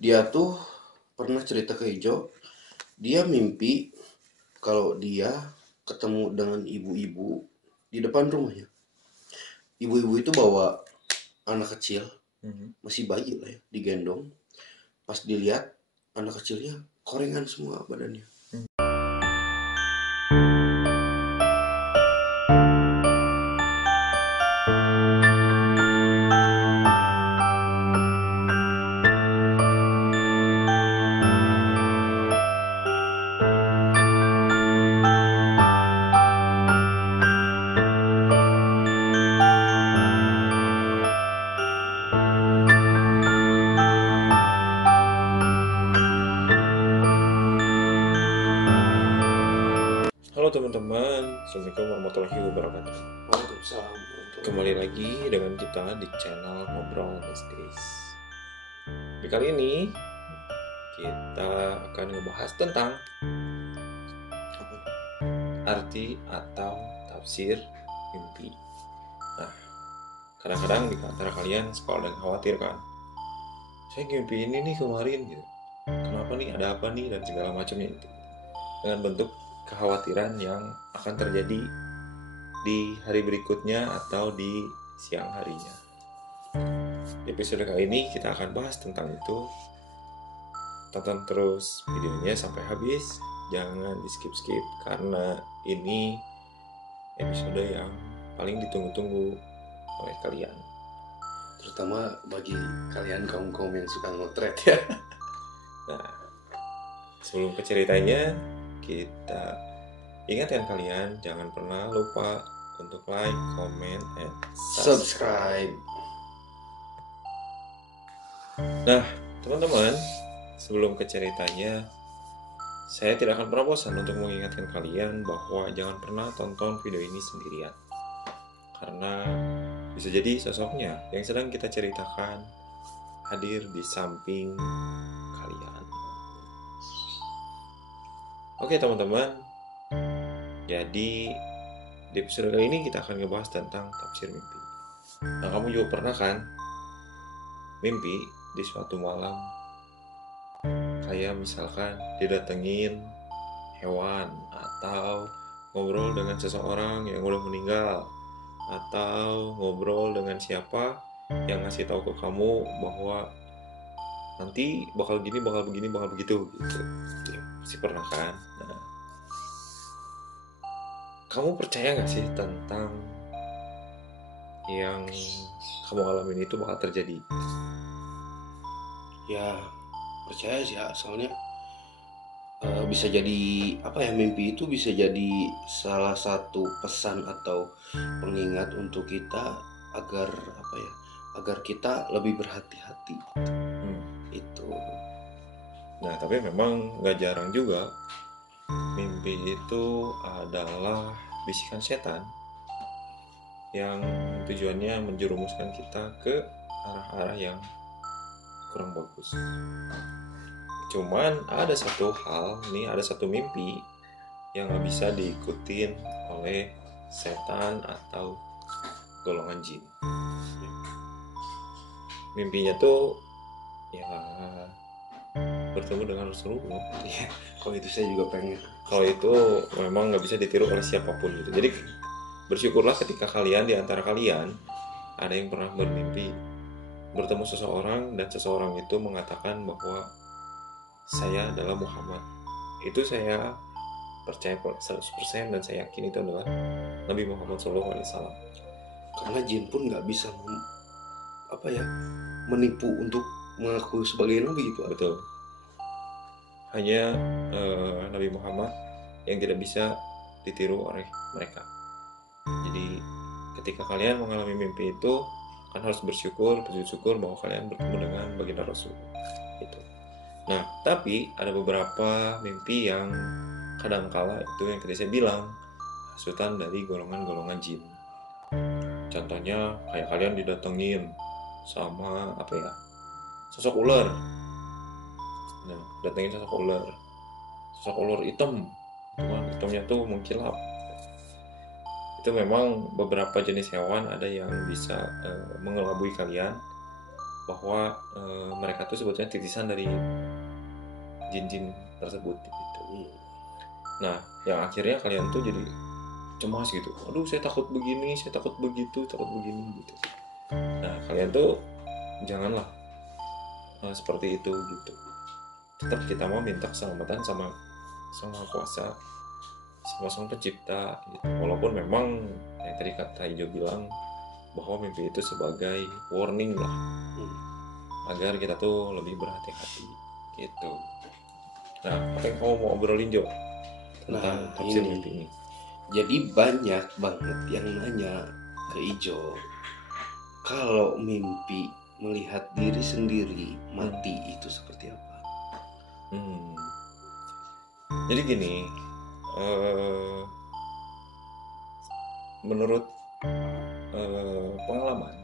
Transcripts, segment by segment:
Dia tuh pernah cerita ke Ijo, dia mimpi kalau dia ketemu dengan ibu-ibu di depan rumahnya. Ibu-ibu itu bawa anak kecil, masih bayi lah ya, digendong. Pas dilihat, anak kecilnya korengan semua badannya. Halo teman-teman, Assalamualaikum warahmatullahi wabarakatuh. Waalaikumsalam. Kembali lagi dengan kita di channel Ngobrol Mistis. Di kali ini kita akan ngebahas tentang arti atau tafsir mimpi. Nah, kadang-kadang di antara kalian suka ada yang khawatir kan? Saya mimpi ini nih kemarin gitu. Kenapa nih? Ada apa nih? Dan segala macamnya itu. Dengan bentuk kekhawatiran yang akan terjadi di hari berikutnya atau di siang harinya. Di episode kali ini kita akan bahas tentang itu. Tonton terus videonya sampai habis, jangan di skip-skip karena ini episode yang paling ditunggu-tunggu oleh kalian. Terutama bagi kalian kaum-kaum yang suka ngotret ya. Nah, sebelum ke ceritanya, kita ingatkan kalian jangan pernah lupa untuk like, comment, and Subscribe. Nah, teman-teman, sebelum ke ceritanya, saya tidak akan pernah bosan untuk mengingatkan kalian bahwa jangan pernah tonton video ini sendirian. Karena bisa jadi sosoknya yang sedang kita ceritakan hadir di samping kalian. Oke teman-teman, jadi di episode kali ini kita akan ngebahas tentang tafsir mimpi. Nah, kamu juga pernah kan mimpi di suatu malam kayak misalkan didatengin hewan atau ngobrol dengan seseorang yang udah meninggal atau ngobrol dengan siapa yang ngasih tahu ke kamu bahwa nanti bakal gini, bakal begini, bakal begitu gitu. Ya, pasti pernah kan? Nah, kamu percaya gak sih tentang yang kamu alamin itu bakal terjadi? Ya percaya sih ya, soalnya bisa jadi mimpi itu bisa jadi salah satu pesan atau pengingat untuk kita agar kita lebih berhati-hati. Itu. Nah, tapi memang gak jarang juga mimpi itu adalah bisikan setan yang tujuannya menjerumuskan kita ke arah-arah yang kurang bagus. Cuman ada satu mimpi yang gak bisa diikutin oleh setan atau golongan jin. Mimpinya tuh ya bertemu dengan Rasulullah. Ya, kalau itu saya juga pengen. Kalau itu memang gak bisa ditiru oleh siapapun gitu. Jadi bersyukurlah ketika kalian, di antara kalian ada yang pernah bermimpi bertemu seseorang dan seseorang itu mengatakan bahwa saya adalah Muhammad. Itu saya percaya 100% dan saya yakin itu adalah Nabi Muhammad SAW. Karena jin pun nggak bisa menipu untuk mengaku sebagai nabi gitu. Betul. Hanya Nabi Muhammad yang tidak bisa ditiru oleh mereka. Jadi ketika kalian mengalami mimpi itu kan harus bersyukur bahwa kalian bertemu dengan baginda Rasul. Itu. Nah, tapi ada beberapa mimpi yang kadangkala itu yang tadi saya bilang hasutan dari golongan-golongan jin. Contohnya kayak kalian didatengin sama sosok ular. Nah, datengin sosok ular hitam, cuman hitamnya tuh mengkilap. Itu memang beberapa jenis hewan ada yang bisa mengelabui kalian bahwa mereka tuh sebetulnya titisan dari jin-jin tersebut gitu. Nah, yang akhirnya kalian tuh jadi cemas gitu. Aduh, saya takut begini, saya takut begitu, takut begini gitu. Nah, kalian tuh janganlah seperti itu gitu. Tetap kita mau minta keselamatan sama Sang Kuasa, sama Sang Pencipta gitu. Walaupun memang yang tadi kata Ijo bilang bahwa mimpi itu sebagai warning lah, agar kita tuh lebih berhati-hati gitu. Nah, apa yang kamu mau obrolin, Jo, tentang tafsir mimpi ini? Jadi banyak banget yang nanya ke Ijo, kalau mimpi melihat diri sendiri mati itu seperti apa? Jadi gini, menurut pengalaman,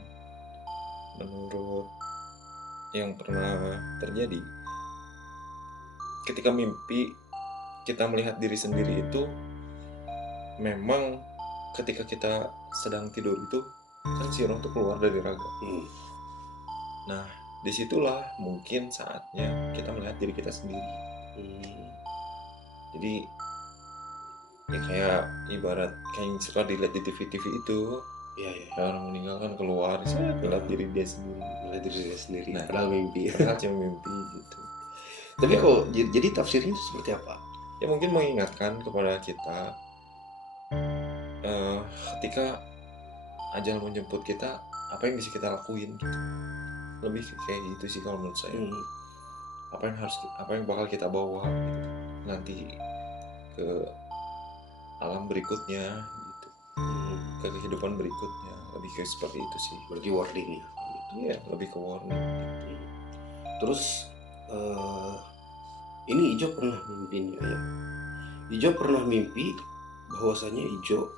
menurut yang pernah terjadi, ketika mimpi kita melihat diri sendiri itu memang ketika kita sedang tidur itu kan si roh itu keluar dari raga. Nah, disitulah mungkin saatnya kita melihat diri kita sendiri. Jadi ya kayak ibarat kayak yang suka dilihat di TV-TV itu, orang meninggal kan keluar, saya melihat diri dia sendiri, Nah, padahal mimpi. Padahal cuma mimpi gitu. Tapi kok jadi tafsirnya itu seperti apa? Ya mungkin mengingatkan kepada kita ketika ajal menjemput kita, apa yang bisa kita lakuin gitu. Lebih kayak gitu sih kalau menurut saya. Apa yang bakal kita bawa gitu, nanti ke alam berikutnya gitu, ke kehidupan berikutnya, lebih kayak seperti itu sih. Berarti warning ya? Iya, lebih ke warning gitu. Terus ini Ijo pernah mimpi ya? Ijo pernah mimpi bahwasanya Ijo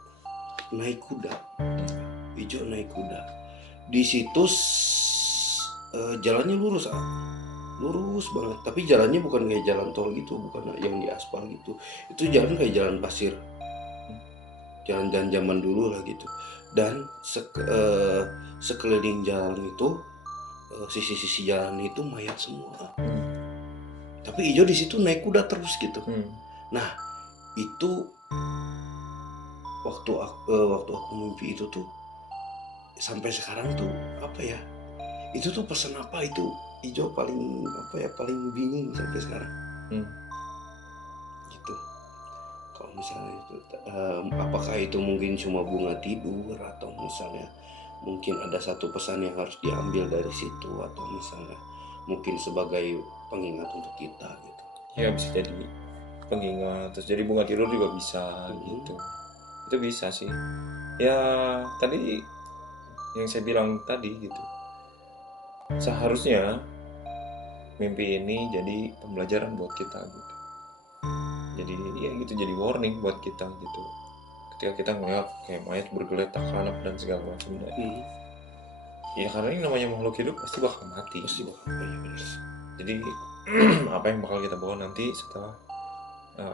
naik kuda. Di situ jalannya lurus banget, tapi jalannya bukan kayak jalan tol gitu, bukan yang di aspal gitu. Itu jalan kayak jalan pasir, jalan zaman dulu lah gitu. Dan sekeliling jalan itu, sisi-sisi jalan itu mayat semua. Tapi Ijo di situ naik kuda terus gitu. Nah, itu waktu aku mimpi itu tuh sampai sekarang tuh apa ya? Itu tuh pesan apa itu? Ijo paling bingung sampai sekarang. Gitu. Kalau misalnya itu apakah itu mungkin cuma bunga tidur, atau misalnya mungkin ada satu pesan yang harus diambil dari situ, atau misalnya mungkin sebagai pengingat untuk kita gitu. Ya bisa jadi pengingat, terus jadi bunga tidur juga bisa gitu. Itu bisa sih. Ya tadi yang saya bilang tadi gitu. Seharusnya mimpi ini jadi pembelajaran buat kita gitu. Jadi ya gitu, jadi warning buat kita gitu. Ketika kita ngeliat kayak mayat bergeletak kanap dan segala macam. Ya karena ini namanya makhluk hidup pasti bakal mati. Jadi apa yang bakal kita bawa nanti setelah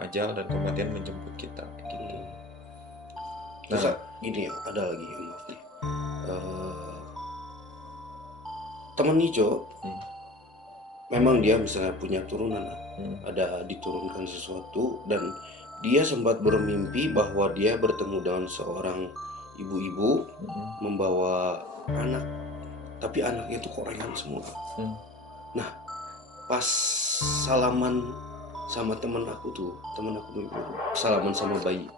ajal dan kematian menjemput kita gitu. Terus gini ya, ada lagi yang maaf nih. Teman Ijo memang dia misalnya punya turunan, ada diturunkan sesuatu, dan dia sempat bermimpi bahwa dia bertemu dengan seorang ibu-ibu membawa anak, tapi anaknya itu korengan semua. Nah, pas salaman sama teman aku mimpi salaman sama bayi.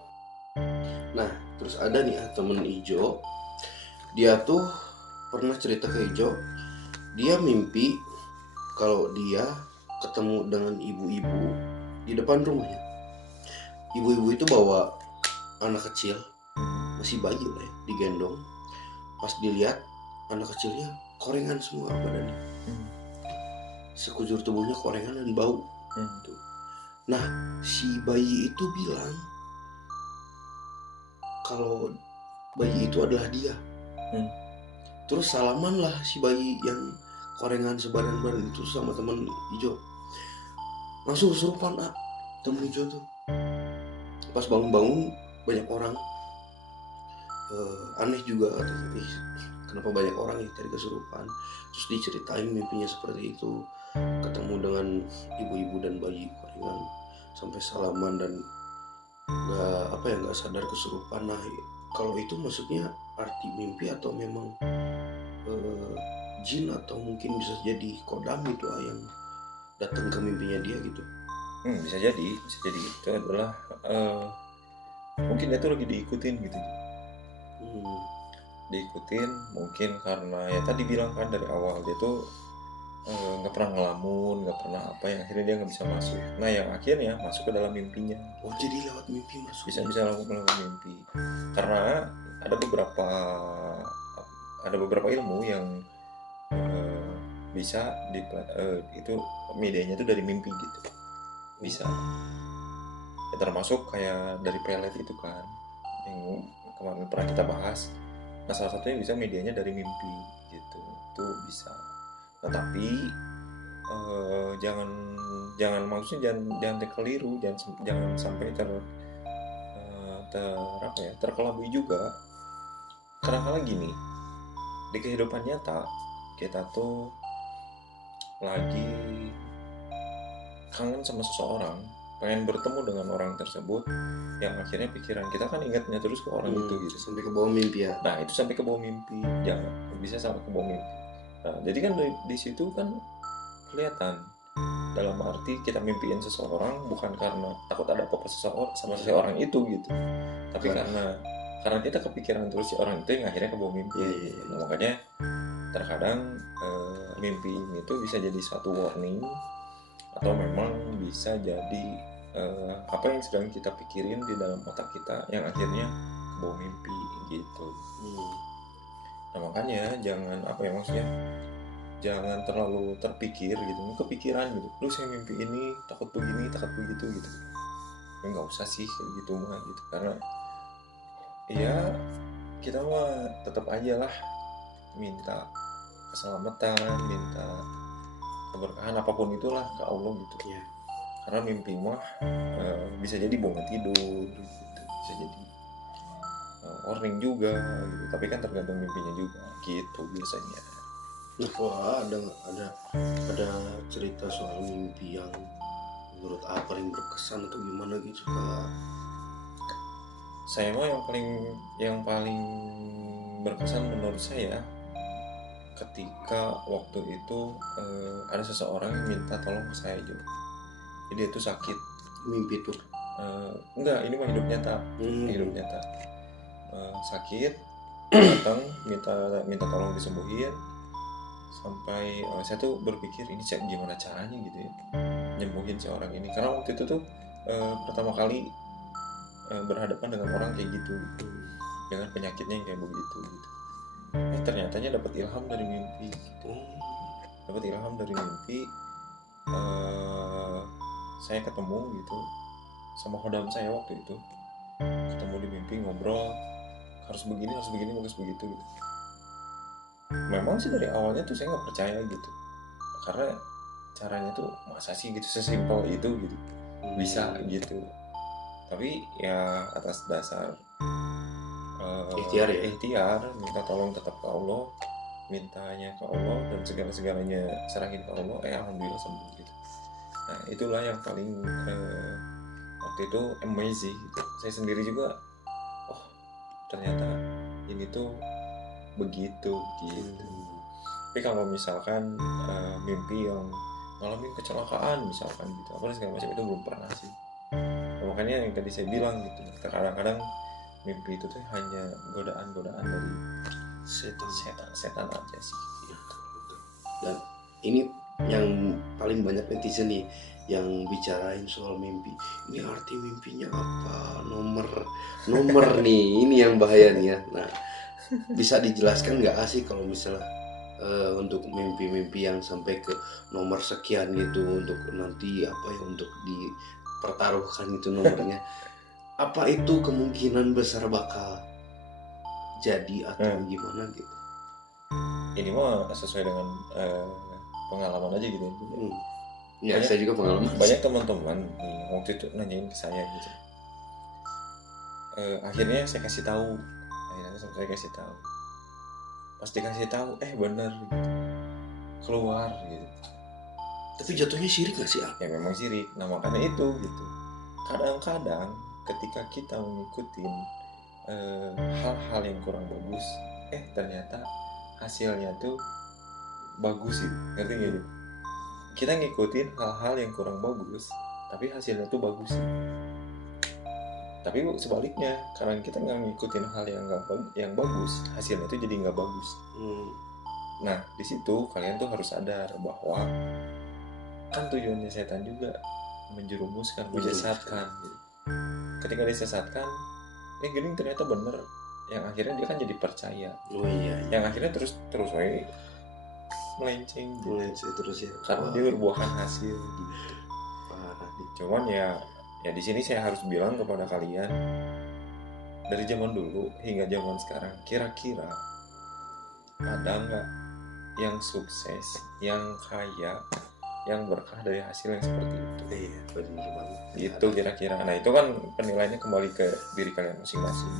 Nah, terus ada nih temen Ijo, dia tuh pernah cerita ke Ijo, dia mimpi kalau dia ketemu dengan ibu-ibu di depan rumahnya. Ibu-ibu itu bawa anak kecil, masih bayi lah ya, digendong. Pas dilihat, anak kecilnya korengan semua badannya, sekujur tubuhnya korengan dan bau. Nah, si bayi itu bilang kalau bayi itu adalah dia. Terus salaman lah si bayi yang korengan sebadan-badan itu sama teman Ijo. Langsung kesurupan temen Ijo tuh. Pas bangun-bangun banyak orang aneh juga, kenapa banyak orang yang tadi kesurupan. Terus diceritain mimpinya seperti itu, ketemu dengan ibu-ibu dan bayi gorengan sampai salaman dan nggak sadar kesurupan. Nah, kalau itu maksudnya arti mimpi atau memang jin atau mungkin bisa jadi kodam itu yang datang ke mimpinya dia gitu. Bisa jadi itu adalah mungkin dia tuh lagi diikutin gitu. Diikutin mungkin karena ya tadi bilang kan dari awal dia tuh nggak pernah ngelamun, nggak pernah apa, yang akhirnya dia nggak bisa masuk. Nah yang akhirnya masuk ke dalam mimpinya. Oh jadi lewat mimpi masuk. Bisa lewat mimpi. Karena ada beberapa ilmu yang bisa itu medianya itu dari mimpi gitu. Bisa. Ya, termasuk kayak dari pelet itu kan yang kemarin pernah kita bahas. Nah salah satunya bisa medianya dari mimpi gitu, itu bisa. Nah tapi jangan maksudnya jangan terkeliru, jangan sampai terkelabui juga. Kadang-kadang gini, di kehidupan nyata kita tuh lagi kangen sama seseorang, pengen bertemu dengan orang tersebut, yang akhirnya pikiran kita kan ingatnya terus ke orang itu gitu. Sampai ke bawah mimpi ya. Nah itu sampai ke bawah mimpi, jangan bisa sampai ke bawah mimpi. Nah jadi kan di situ kan kelihatan, dalam arti kita mimpiin seseorang bukan karena takut ada apa-apa sama seseorang itu gitu, tapi karena kita kepikiran terus si orang itu yang akhirnya ke bawah mimpi. Nah, makanya terkadang mimpi ini tuh bisa jadi suatu warning, atau memang bisa jadi apa yang sedang kita pikirin di dalam otak kita yang akhirnya ke bawah mimpi gitu. Nah makanya jangan terlalu terpikir gitu, kepikiran gitu, lu saya mimpi ini takut begini takut begitu gitu. Ya nggak usah sih kayak gitu mah gitu, karena ya kita mah tetap aja lah minta keselamatan, minta keberkahan apapun itulah ke Allah gitu ya. Karena mimpi mah bisa jadi bangun tidur gitu, bisa jadi warning juga gitu. Tapi kan tergantung mimpinya juga gitu biasanya. Nah, wah ada cerita soal mimpi yang menurut apa yang berkesan atau gimana gitu Kak? Saya mah yang paling berkesan menurut saya ketika waktu itu ada seseorang yang minta tolong ke saya juga. Jadi dia tuh sakit. Mimpi tuh? Enggak, ini mah hidup nyata. Hidup nyata. Sakit, datang minta tolong disembuhin. Sampai saya tuh berpikir ini gimana caranya gitu ya nyembuhin si orang ini, karena waktu itu tuh pertama kali berhadapan dengan orang kayak gitu dengan penyakitnya yang kayak begitu gitu. Ternyatanya dapat ilham dari mimpi gitu. Dapat ilham dari mimpi, saya ketemu gitu sama khodam saya waktu itu, ketemu di mimpi, ngobrol harus begini bagus begitu gitu. Memang sih dari awalnya tuh saya nggak percaya gitu, karena caranya tuh masa sih gitu sesimpel itu gitu bisa gitu. Tapi ya atas dasar ikhtiar minta tolong tetap ke Allah, mintanya ke Allah dan segala-segalanya serahin ke Allah, alhamdulillah sembuh gitu. Nah itulah yang paling waktu itu amazing gitu. Saya sendiri juga ternyata ini tuh begitu gitu. Tapi kalau misalkan mimpi yang ngalamin kecelakaan misalkan gitu, apa segala macam, itu belum pernah sih. Nah, makanya yang tadi saya bilang gitu, kadang-kadang mimpi itu tuh hanya godaan-godaan dari setan aja sih gitu. Dan ini yang paling banyak netizen nih yang bicarain soal mimpi. Ini arti mimpinya apa? Nomor nih, ini yang bahaya nih ya. Nah, bisa dijelaskan nggak sih kalau misalnya untuk mimpi-mimpi yang sampai ke nomor sekian gitu, untuk nanti apa ya, untuk dipertaruhkan itu nomornya. Apa itu kemungkinan besar bakal jadi atau gimana gitu? Ini mah sesuai dengan pengalaman aja gitu. Ya, saya juga pengalaman. Banyak teman-teman waktu itu nanyain ke saya gitu. Akhirnya saya kasih tahu. pas dikasih tahu bener gitu, keluar gitu. Tapi jatuhnya syirik gak sih? Ya memang syirik. Nah makanya itu gitu, kadang-kadang ketika kita mengikuti hal-hal yang kurang bagus, ternyata hasilnya tuh bagus gitu, ngerti gak gitu? Kita ngikutin hal-hal yang kurang bagus tapi hasilnya tuh bagus sih. Tapi sebaliknya, karena kita nggak ngikutin hal yang bagus, hasilnya tuh jadi nggak bagus. Nah di situ kalian tuh harus sadar bahwa kan tujuannya setan juga menjerumuskan, menyesatkan gitu. Ketika disesatkan, gini ternyata bener, yang akhirnya dia kan jadi percaya. Yang akhirnya terus melenceng terus ya, karena dia berbuahkan hasil gitu. Cuman ya di sini saya harus bilang kepada kalian, dari zaman dulu hingga zaman sekarang, kira-kira ada nggak yang sukses, yang kaya, yang berkah dari hasil yang seperti itu? Iya, benar banget. Itu kira-kira. Nah itu kan penilaiannya kembali ke diri kalian masing-masing.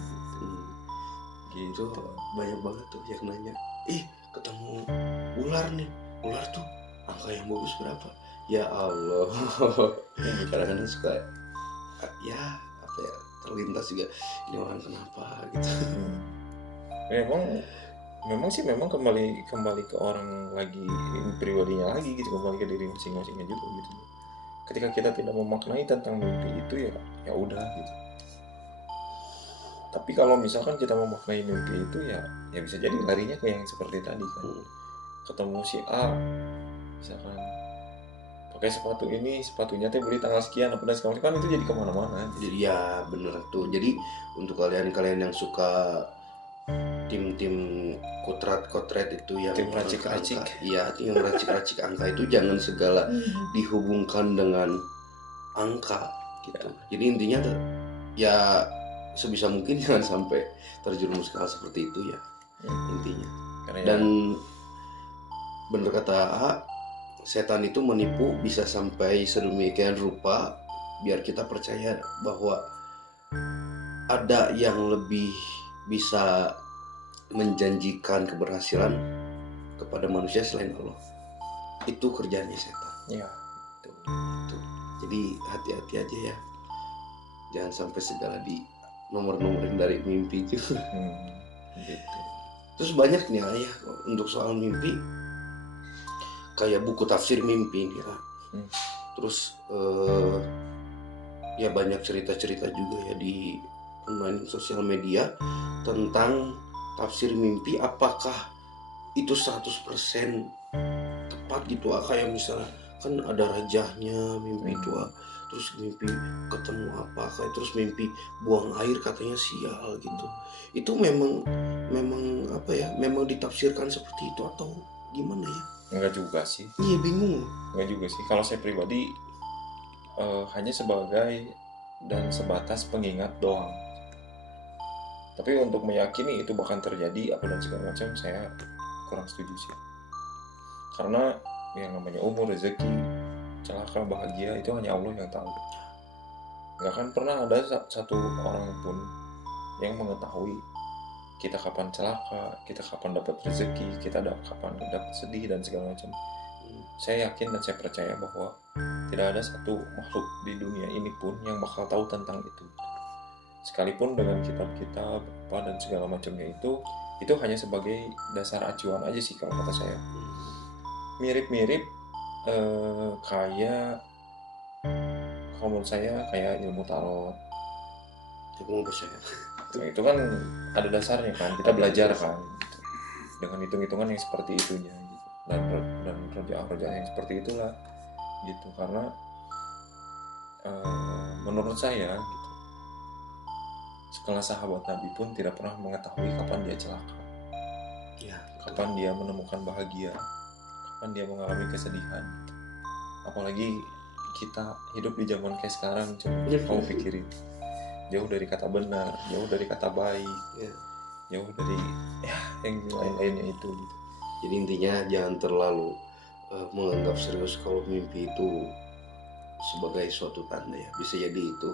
Gitu. Banyak banget tuh yang nanya, ketemu ular nih, ular tuh angka yang bagus berapa? Ya Allah. Kadang-kadang suka terlintas juga, ini orang kenapa gitu. Memang kembali ke orang lagi, pribadinya lagi gitu, kembali ke diri masing-masingnya juga gitu. Ketika kita tidak memaknai tentang mimpi itu ya udah gitu. Tapi kalau misalkan kita memaknai mimpi itu ya bisa jadi larinya ke yang seperti tadi kan. Ketemu si A misalkan pakai sepatu ini, sepatunya teh beli tanggal sekian apa dan segala, kan itu jadi kemana-mana. Jadi ya bener tuh. Jadi untuk kalian yang suka tim kotret itu yang tim racik-racik, tim racik-racik angka itu jangan segala dihubungkan dengan angka gitu. Jadi intinya tuh ya sebisa mungkin jangan sampai terjerumus ke hal seperti itu ya. Intinya. Dan bener kata A, setan itu menipu bisa sampai sedemikian rupa biar kita percaya bahwa ada yang lebih bisa menjanjikan keberhasilan kepada manusia selain Allah. Itu kerjaannya setan. Ya, itu. Jadi hati-hati aja ya. Jangan sampai segala di nomor-nomorin dari mimpi itu. Gitu. Terus banyak nih ayah untuk soal mimpi, kayak buku tafsir mimpi nih ya. Terus ya banyak cerita-cerita juga ya di online sosial media tentang tafsir mimpi, apakah itu 100% tepat gitu. Kayak misalnya kan ada rajahnya mimpi itu, terus mimpi ketemu apa, kayak terus mimpi buang air katanya sial gitu. Itu memang memang ditafsirkan seperti itu atau gimana ya? Enggak juga sih. Iya, bingung. Enggak juga sih. Kalau saya pribadi hanya sebagai dan sebatas pengingat doang. Tapi untuk meyakini itu bahkan terjadi apa dan segala macam, saya kurang setuju sih. Karena yang namanya umur, rezeki, celaka, bahagia itu hanya Allah yang tahu. Gak akan pernah ada satu orang pun yang mengetahui kita kapan celaka, kita kapan dapat rezeki, kita kapan dapat sedih dan segala macam. Saya yakin dan saya percaya bahwa tidak ada satu makhluk di dunia ini pun yang bakal tahu tentang itu. Sekalipun dengan kitab-kitab apa dan segala macamnya itu hanya sebagai dasar acuan aja sih kalau kata saya. Mirip-mirip kayak kalau menurut saya kayak ilmu tarot. Ilmu percaya. Itu kan ada dasarnya kan, kita belajar kan gitu. Dengan hitung-hitungan yang seperti itunya gitu. Dan rojak yang seperti itulah gitu. Karena menurut saya gitu, sekelas sahabat Nabi pun tidak pernah mengetahui kapan dia celaka, kapan dia menemukan bahagia, kapan dia mengalami kesedihan gitu. Apalagi kita hidup di zaman kayak sekarang, coba kamu pikirin, jauh dari kata benar, jauh dari kata baik, jauh dari yang lain-lainnya itu gitu. Jadi intinya jangan terlalu menganggap serius kalau mimpi itu sebagai suatu tanda ya. Bisa jadi itu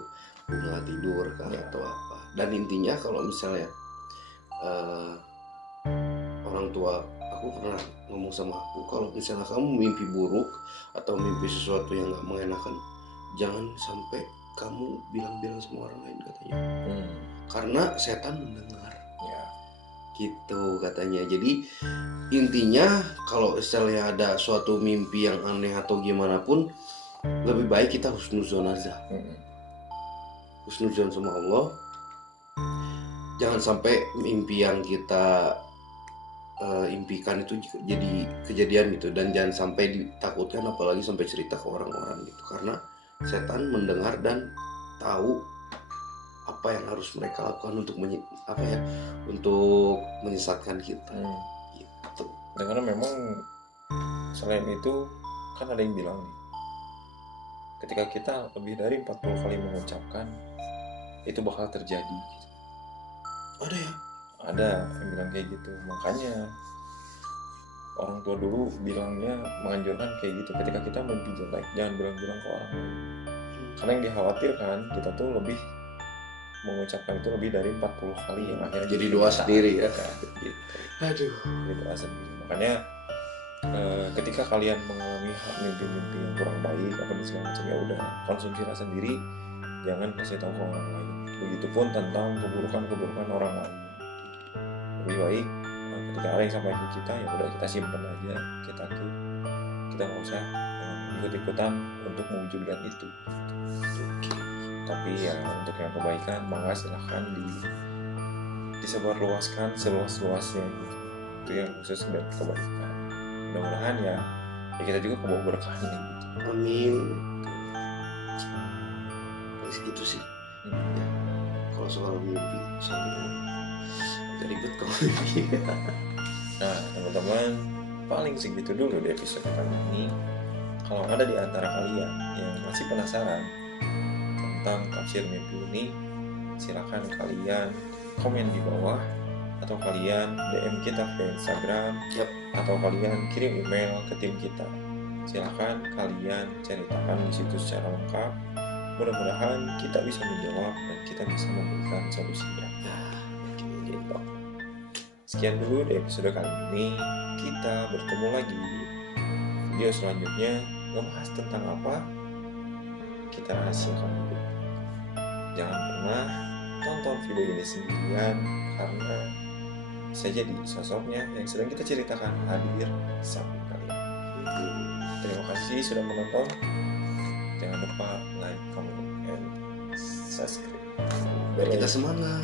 bunga tidur atau apa. Dan intinya kalau misalnya orang tua aku pernah ngomong sama aku, kalau misalnya kamu mimpi buruk atau mimpi sesuatu yang gak mengenakan, jangan sampai kamu bilang-bilang sama orang lain katanya, karena setan mendengar Ya. gitu katanya. Jadi intinya kalau misalnya ada suatu mimpi yang aneh atau gimana pun, lebih baik kita husnuzon aja, husnuzon sama Allah. Jangan sampai mimpi yang kita impikan itu jadi kejadian gitu, dan jangan sampai ditakutkan, apalagi sampai cerita ke orang-orang gitu, karena setan mendengar dan tahu apa yang harus mereka lakukan untuk untuk menyesatkan kita gitu. Dan karena memang selain itu kan ada yang bilang nih, ketika kita lebih dari 40 kali mengucapkan itu bakal terjadi. Ada ya? Ada yang bilang kayak gitu. Makanya orang tua dulu bilangnya menganjurkan kayak gitu, ketika kita mimpi jelek jangan bilang-bilang ke orang lain, karena yang dikhawatirkan kita tuh lebih mengucapkan itu lebih dari 40 kali yang akhirnya jadi doa sendiri ya gitu. Aduh, Jadi doa sendiri. Makanya ketika kalian mengalami mimpi-mimpi yang kurang baik apa dan segala macam, ya udah konsumsilah sendiri, jangan kasih tahu ke orang lain. Begitupun tentang keburukan orang lain. Lebih baik ketika ada yang sampai ke kita, ya udah kita simpan aja, kita nggak usah ikut-ikutan untuk mewujudkan itu. Tapi ya untuk yang kebaikan, maka silahkan disebarluaskan seluas-luasnya gitu. Itu yang khusus buat kebaikan. Mudah-mudahan ya kita juga kebawa berkahnya gitu. amin. Gitu sih ya. Kalau soal mimpi soalnya agak ribet kalau mimpi. Nah teman-teman, paling segitu dulu di episode kali ini. Kalau ada di antara kalian yang masih penasaran tentang tafsir mimpi ini, silakan kalian komen di bawah, atau kalian DM kita ke Instagram, atau kalian kirim email ke tim kita. Silakan kalian ceritakan di situ secara lengkap. Mudah-mudahan kita bisa menjawab dan kita bisa memberikan solusinya. Gitu. Sekian dulu di episode kali ini. Kita bertemu lagi di video selanjutnya. Ngebahas tentang apa? Kita rahasiakan dulu. Jangan pernah tonton video ini sendirian, karena bisa jadi sosoknya yang sedang kita ceritakan hadir di samping kalian. Terima kasih sudah menonton. Jangan lupa like, comment, and subscribe. Biar kita semangat.